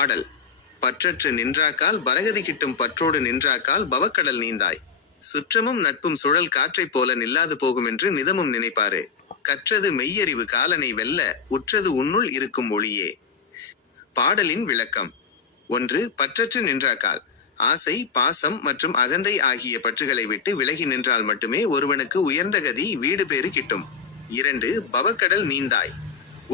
பாடல். பற்றற்று நின்றாக்கால் பரகதி கிட்டும் பற்றோடு நின்றாக்கால் பவக்கடல் நீந்தாய். சுற்றமும் நட்பும் சுழல் காற்றைப் போல நில்லாது போகுமென்று நிதமும் நினைப்பாரு. கற்றது மெய்யறிவு காலனை வெல்ல உற்றது உன்னுள் இருக்கும் ஒளியே. பாடலின் விளக்கம். 1. பற்றற்று நின்றாக்கால். ஆசை, பாசம் மற்றும் அகந்தை ஆகிய பற்றுகளை விட்டு விலகி நின்றால் மட்டுமே ஒருவனுக்கு உயர்ந்த கதி வீடு பேறு கிட்டும். 2. பவக்கடல் நீந்தாய்.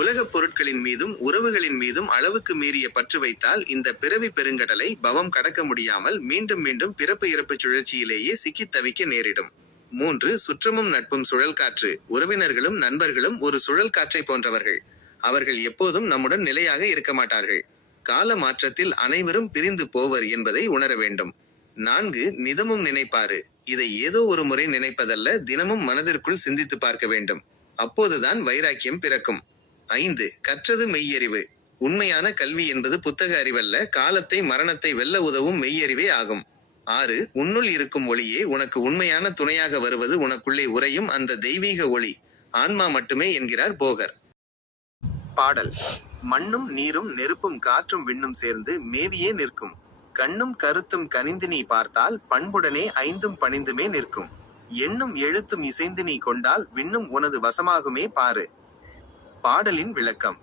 உலகப் பொருட்களின் மீதும் உறவுகளின் மீதும் அளவுக்கு மீறிய பற்று வைத்தால் இந்த பிறவி பெருங்கடலை பவம் கடக்க முடியாமல் மீண்டும் மீண்டும் பிறப்பு இறப்பு சுழற்சியிலேயே சிக்கித் தவிக்க நேரிடும். 3. சுற்றமும் நட்பும் சுழல் காற்று. உறவினர்களும் நண்பர்களும் ஒரு சுழல் காற்றை போன்றவர்கள். அவர்கள் எப்போதும் நம்முடன் நிலையாக இருக்க மாட்டார்கள். கால மாற்றத்தில் அனைவரும் பிரிந்து போவர் என்பதை உணர வேண்டும். 4. நிதமும் நினைப்பாரு. இதை ஏதோ ஒரு முறை நினைப்பதல்ல, தினமும் மனதிற்குள் சிந்தித்து பார்க்க வேண்டும். அப்போதுதான் வைராக்கியம் பிறக்கும். 5. கற்றது மெய்யறிவு. உண்மையான கல்வி என்பது புத்தக அறிவல்ல, காலத்தை மரணத்தை வெல்ல உதவும் மெய்யறிவே ஆகும். 6. உன்னுள் இருக்கும் ஒளியே உனக்கு உண்மையான துணையாக வருவது உனக்குள்ளே உறையும் அந்த தெய்வீக ஒளி, ஆன்மா மட்டுமே என்கிறார் போகர். பாடல். மண்ணும் நீரும் நெருப்பும் காற்றும் விண்ணும் சேர்ந்து மேவியே நிற்கும். கண்ணும் கருத்தும் கனிந்து நீ பார்த்தால் பண்புடனே ஐந்தும் பணிந்துமே நிற்கும். எண்ணும் எழுத்தும் இசைந்து நீ கொண்டால் விண்ணும் உனது வசமாகுமே பாரு. பாடலின் விளக்கம்.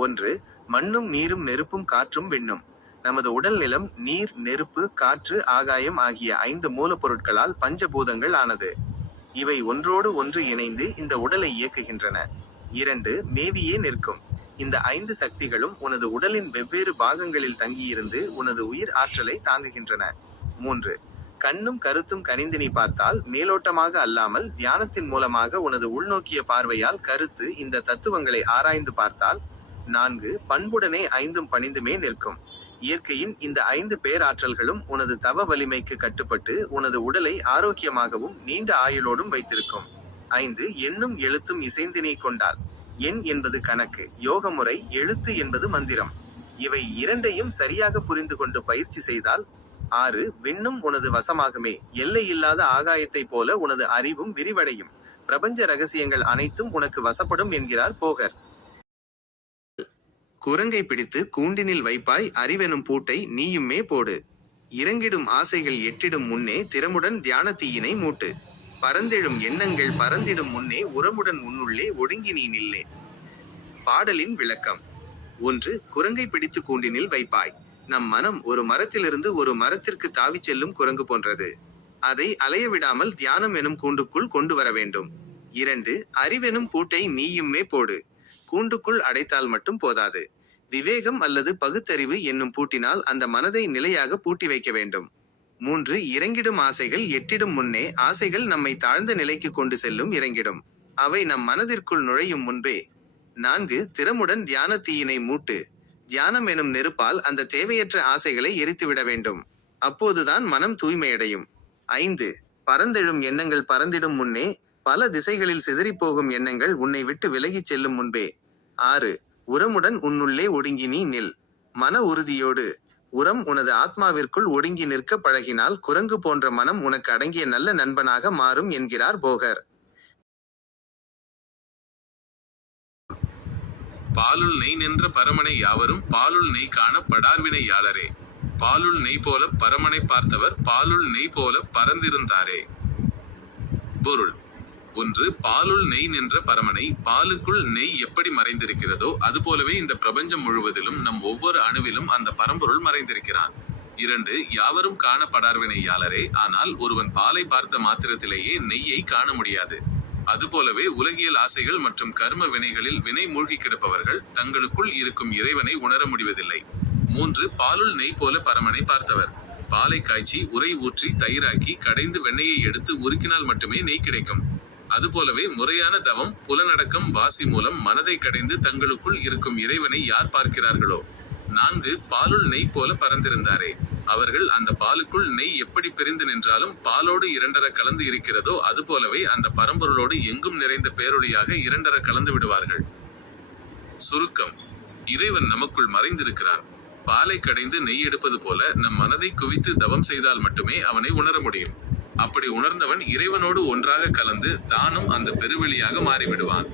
1. மண்ணும் நீரும் நெருப்பும் காற்றும் விண்ணும். நமது உடல் நிலம் நீர், நெருப்பு, காற்று, ஆகாயம் ஆகிய 5 மூலப்பொருட்களால் பஞ்சபூதங்கள் ஆனது. இவை ஒன்றோடு ஒன்று இணைந்து இந்த உடலை இயக்குகின்றன. 2. மேவியே நிற்கும். இந்த 5 சக்திகளும் உனது உடலின் வெவ்வேறு பாகங்களில் தங்கியிருந்து உனது உயிர் ஆற்றலை தாங்குகின்றன. 3. கண்ணும் கருத்தும் கனிந்து நீ பார்த்தால் மேலோட்டமாக அல்லாமல் தியானத்தின் மூலமாக உனது உள்நோக்கிய பார்வையால் கருத்து இந்த தத்துவங்களை ஆராய்ந்து பார்த்தால். 4. பண்புடனே ஐந்தும் பணிந்துமே நிற்கும். இயற்கையின் இந்த 5 பேராற்றல்களும் உனது தவ வலிமைக்கு கட்டுப்பட்டு உனது உடலை ஆரோக்கியமாகவும் நீண்ட ஆயுளோடும் வைத்திருக்கும். 5. எண்ணும் எழுத்தும் இசைந்து நீ கொண்டால். எண் என்பது கணக்கு, யோக முறை, எழுத்து என்பது மந்திரம். இவை இரண்டையும் சரியாக புரிந்து கொண்டு பயிற்சி செய்தால். 6. விண்ணும் உனது வசமாகுமே. எல்லை இல்லாத ஆகாயத்தைப் போல உனது அறிவும் விரிவடையும். பிரபஞ்ச ரகசியங்கள் அனைத்தும் உனக்கு வசப்படும் என்கிறார் போகர். குரங்கை பிடித்து கூண்டினில் வைப்பாய், அறிவெனும் பூட்டை நீயுமே போடு. இறங்கிடும் ஆசைகள் எட்டிடும் முன்னே திறமுடன் தியான தீயினை மூட்டு. பரந்தெழும் எண்ணங்கள் பறந்திடும் முன்னே உரமுடன் உன்னுள்ளே ஒடுங்கி நீ நில்லே. பாடலின் விளக்கம். 1. குரங்கை பிடித்து கூண்டினில் வைப்பாய். நம் மனம் ஒரு மரத்திலிருந்து ஒரு மரத்திற்கு தாவிச் செல்லும் குரங்கு போன்றது. அதை அலைய விடாமல் தியானம் எனும் கூண்டுக்குள் கொண்டு வர வேண்டும். 2. அறிவெனும் பூட்டை நீயுமே போடு. கூண்டுக்குள் அடைத்தால் மட்டும் போதாது. விவேகம் அல்லது பகுத்தறிவு என்னும் பூட்டினால் அந்த மனதை நிலையாக பூட்டி வைக்க வேண்டும். 3. இறங்கிடும் ஆசைகள் எட்டிடும் முன்னே ஆசைகள் நம்மை தாழ்ந்த நிலைக்கு கொண்டு செல்லும் இறங்கிடும். அவை நம் மனதிற்குள் நுழையும் முன்பே. 4. திறமுடன் தியான தீயினை மூட்டு. தியானம் எனும் நெருப்பால் அந்த தேவையற்ற ஆசைகளை எரித்துவிட வேண்டும். அப்போதுதான் மனம் தூய்மையடையும். 5. பரந்தெழும் எண்ணங்கள் பறந்திடும் முன்னே. பல திசைகளில் சிதறிப்போகும் எண்ணங்கள் உன்னை விட்டு விலகிச் செல்லும் முன்பே. 6. உரமுடன் உன்னுள்ளே ஒடுங்கி நீ நில். மன உறுதியோடு. உரம் உனது ஆத்மாவிற்குள் ஒடுங்கி நிற்க பழகினால் குரங்கு போன்ற மனம் உனக்கு அடங்கிய நல்ல நண்பனாக மாறும் என்கிறார் போகர். பாலுள் நெய் நின்ற பரமனை யாவரும் பாலுள் நெய் காண படார்வினை யாளரே. பாலுள் நெய் போல பரமனை பார்த்தவர் பாலுள் நெய் போல பரந்திருந்தாரே. பொருள். 1. பாலுள் நெய் நின்ற பரமனை. பாலுக்குள் நெய் எப்படி மறைந்திருக்கிறதோ அதுபோலவே இந்த பிரபஞ்சம் முழுவதிலும் நம் ஒவ்வொரு அணுவிலும் அந்த பரம்பொருள் மறைந்திருக்கிறான். 2. யாவரும் காண படார்வினை யாளரே. ஆனால் ஒருவன் பாலை பார்த்த மாத்திரத்திலேயே நெய்யை காண முடியாது. அதுபோலவே உலகியல் ஆசைகள் மற்றும் கர்ம வினைகளில் வினை மூழ்கி கிடப்பவர்கள் தங்களுக்குள் இருக்கும் இறைவனை உணர முடிவதில்லை. 3. பாலுள் நெய் போல பரமனை பார்த்தவர். பாலை காய்ச்சி உரை ஊற்றி தயிராக்கி கடைந்து வெண்ணெயை எடுத்து உருக்கினால் மட்டுமே நெய் கிடைக்கும். அதுபோலவே முறையான தவம், புலனடக்கம், வாசி மூலம் மனதை கடைந்து தங்களுக்குள் இருக்கும் இறைவனை யார் பார்க்கிறார்களோ. 4. பாலுள் நெய் போல பறந்திருந்தாரே. அவர்கள் அந்த பாலுக்குள் நெய் எப்படி பிரிந்து நின்றாலும் பாலோடு இரண்டர கலந்து இருக்கிறதோ அதுபோலவே அந்த பரம்பொருளோடு எங்கும் நிறைந்த பேரொளியாக இரண்டர கலந்து விடுவார்கள். சுருக்கம். இறைவன் நமக்குள் மறைந்திருக்கிறான். பாலை கடைந்து நெய் எடுப்பது போல நம் மனதை குவித்து தவம் செய்தால் மட்டுமே அவனை உணர முடியும். அப்படி உணர்ந்தவன் இறைவனோடு ஒன்றாக கலந்து தானும் அந்த பெருவெளியாக மாறிவிடுவான்.